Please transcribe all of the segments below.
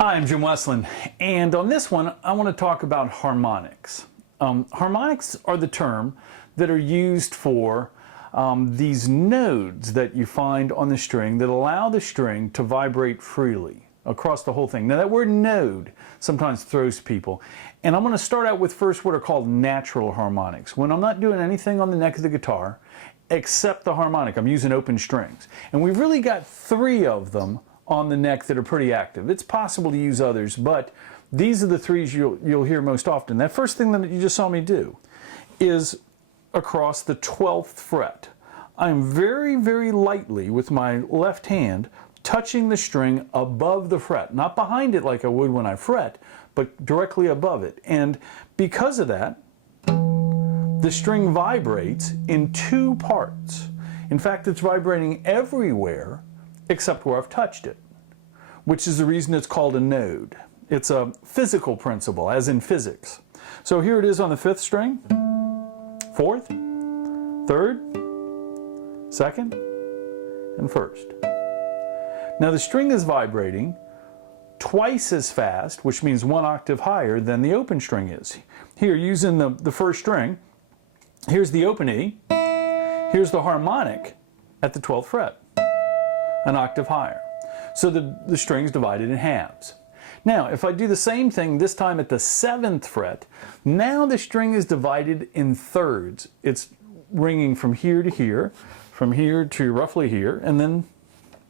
Hi, I'm Jim Westlyn, and on this one I want to talk about harmonics. Harmonics are the term that are used for these nodes that you find on the string that allow the string to vibrate freely across the whole thing. Now that word node sometimes throws people, and I'm going to start out with first what are called natural harmonics. When I'm not doing anything on the neck of the guitar except the harmonic, I'm using open strings. And we've really got three of them on the neck that are pretty active. It's possible to use others, but these are the threes you'll hear most often. That first thing that you just saw me do is across the 12th fret. I'm very, very lightly with my left hand touching the string above the fret, not behind it like I would when I fret, but directly above it. And because of that, the string vibrates in two parts. In fact, it's vibrating everywhere except where I've touched it, which is the reason it's called a node. It's a physical principle, as in physics. So here it is on the 5th string, 4th, 3rd, 2nd, and 1st. Now the string is vibrating twice as fast, which means 1 octave higher than the open string is. Here, using the 1st string, here's the open E, here's the harmonic at the 12th fret, an octave higher. So the string's divided in halves. Now, if I do the same thing this time at the 7th fret, now the string is divided in thirds. It's ringing from here to roughly here, and then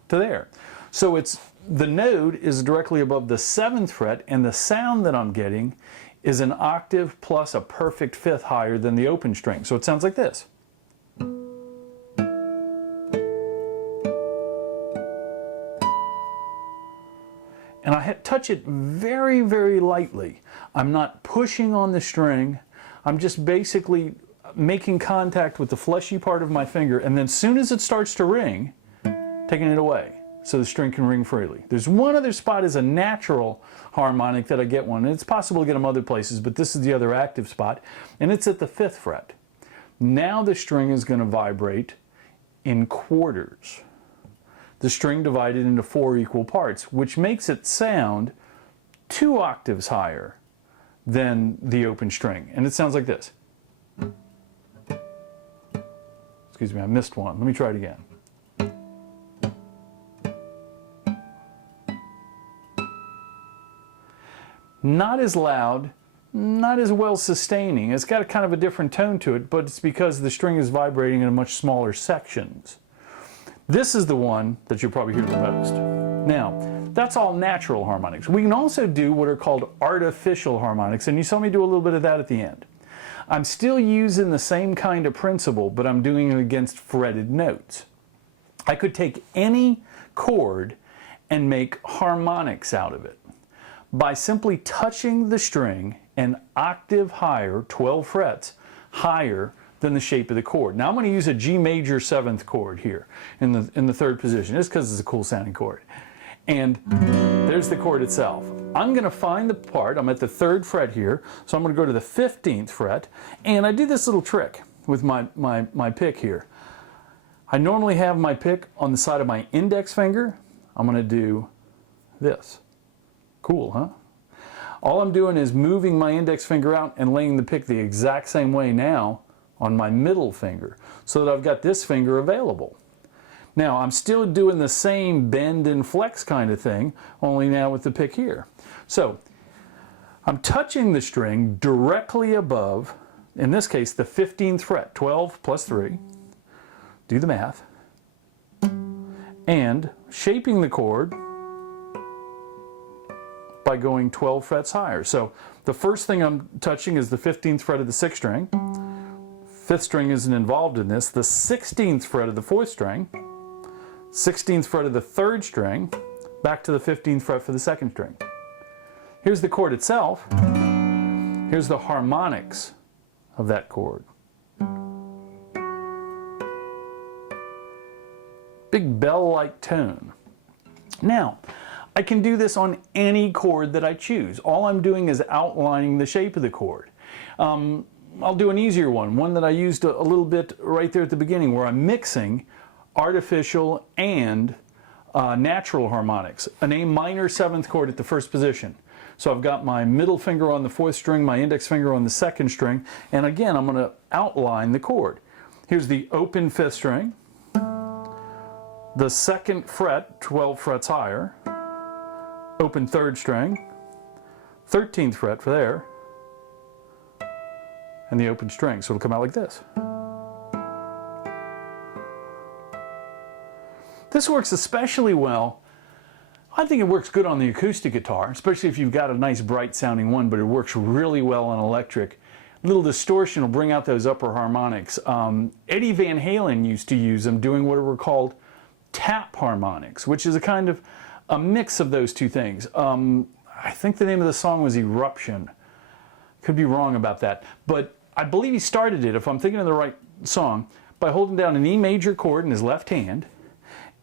to there. So the node is directly above the 7th fret, and the sound that I'm getting is an octave plus a perfect fifth higher than the open string. So it sounds like this. And I touch it very, very lightly. I'm not pushing on the string. I'm just basically making contact with the fleshy part of my finger, and then as soon as it starts to ring, taking it away so the string can ring freely. There's one other spot as a natural harmonic that I get one, and it's possible to get them other places, but this is the other active spot, and it's at the 5th fret. Now the string is going to vibrate in quarters. The string divided into 4 equal parts, which makes it sound 2 octaves higher than the open string. And it sounds like this. Excuse me, I missed one. Let me try it again. Not as loud, not as well sustaining. It's got a kind of a different tone to it, but it's because the string is vibrating in much smaller sections. This is the one that you'll probably hear the most. Now, that's all natural harmonics. We can also do what are called artificial harmonics, and you saw me do a little bit of that at the end. I'm still using the same kind of principle, but I'm doing it against fretted notes. I could take any chord and make harmonics out of it by simply touching the string an octave higher, 12 frets higher than the shape of the chord. Now I'm going to use a G major 7th chord here in the 3rd position, just because it's a cool sounding chord. And there's the chord itself. I'm going to find the part, I'm at the 3rd fret here, so I'm going to go to the 15th fret, and I do this little trick with my pick here. I normally have my pick on the side of my index finger. I'm going to do this. Cool, huh? All I'm doing is moving my index finger out and laying the pick the exact same way now on my middle finger, so that I've got this finger available. Now I'm still doing the same bend and flex kind of thing, only now with the pick here. So I'm touching the string directly above, in this case, the 15th fret, 12 plus 3, do the math, and shaping the chord by going 12 frets higher. So the first thing I'm touching is the 15th fret of the 6th string. 5th string isn't involved in this. The 16th fret of the 4th string, 16th fret of the 3rd string, back to the 15th fret for the 2nd string. Here's the chord itself. Here's the harmonics of that chord. Big bell-like tone. Now, I can do this on any chord that I choose. All I'm doing is outlining the shape of the chord. I'll do an easier one that I used a little bit right there at the beginning, where I'm mixing artificial and natural harmonics, an A minor 7th chord at the first position. So I've got my middle finger on the 4th string, my index finger on the 2nd string, and again I'm going to outline the chord. Here's the open 5th string, the 2nd fret, 12 frets higher, open 3rd string, 13th fret for there, and the open string. So it'll come out like this. This works especially well. I think it works good on the acoustic guitar, especially if you've got a nice bright sounding one, but it works really well on electric. A little distortion will bring out those upper harmonics. Eddie Van Halen used to use them doing what were called tap harmonics, which is a kind of a mix of those two things. I think the name of the song was Eruption. Could be wrong about that, but I believe he started it, if I'm thinking of the right song, by holding down an E major chord in his left hand,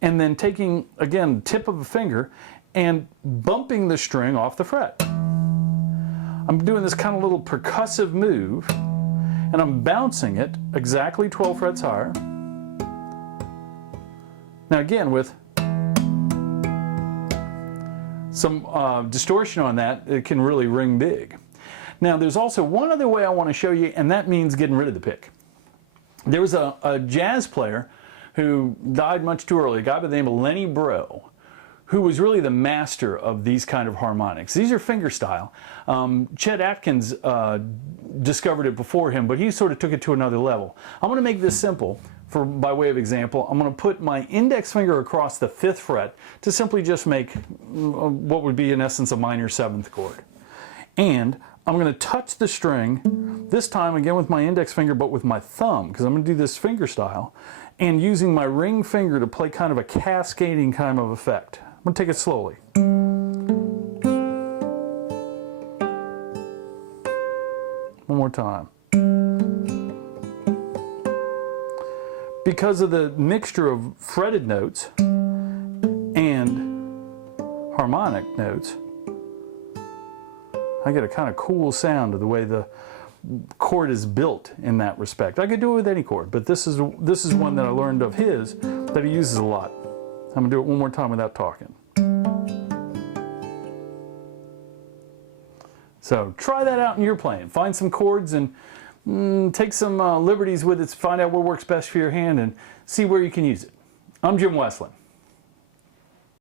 and then taking, again, the tip of a finger and bumping the string off the fret. I'm doing this kind of little percussive move, and I'm bouncing it exactly 12 frets higher. Now again, with some distortion on that, it can really ring big. Now there's also one other way I want to show you, and that means getting rid of the pick. There was a jazz player who died much too early, a guy by the name of Lenny Breau, who was really the master of these kind of harmonics. These are fingerstyle. Chet Atkins discovered it before him, but he sort of took it to another level. I'm going to make this simple. By way of example, I'm going to put my index finger across the 5th fret to simply just make what would be in essence a minor 7th chord. And I'm going to touch the string, this time again with my index finger but with my thumb, because I'm going to do this finger style, and using my ring finger to play kind of a cascading kind of effect. I'm going to take it slowly. One more time. Because of the mixture of fretted notes and harmonic notes, I get a kind of cool sound of the way the chord is built in that respect. I could do it with any chord, but this is one that I learned of his that he uses a lot. I'm going to do it one more time without talking. So try that out in your playing. Find some chords and take some liberties with it to find out what works best for your hand and see where you can use it. I'm Jim Westlyn.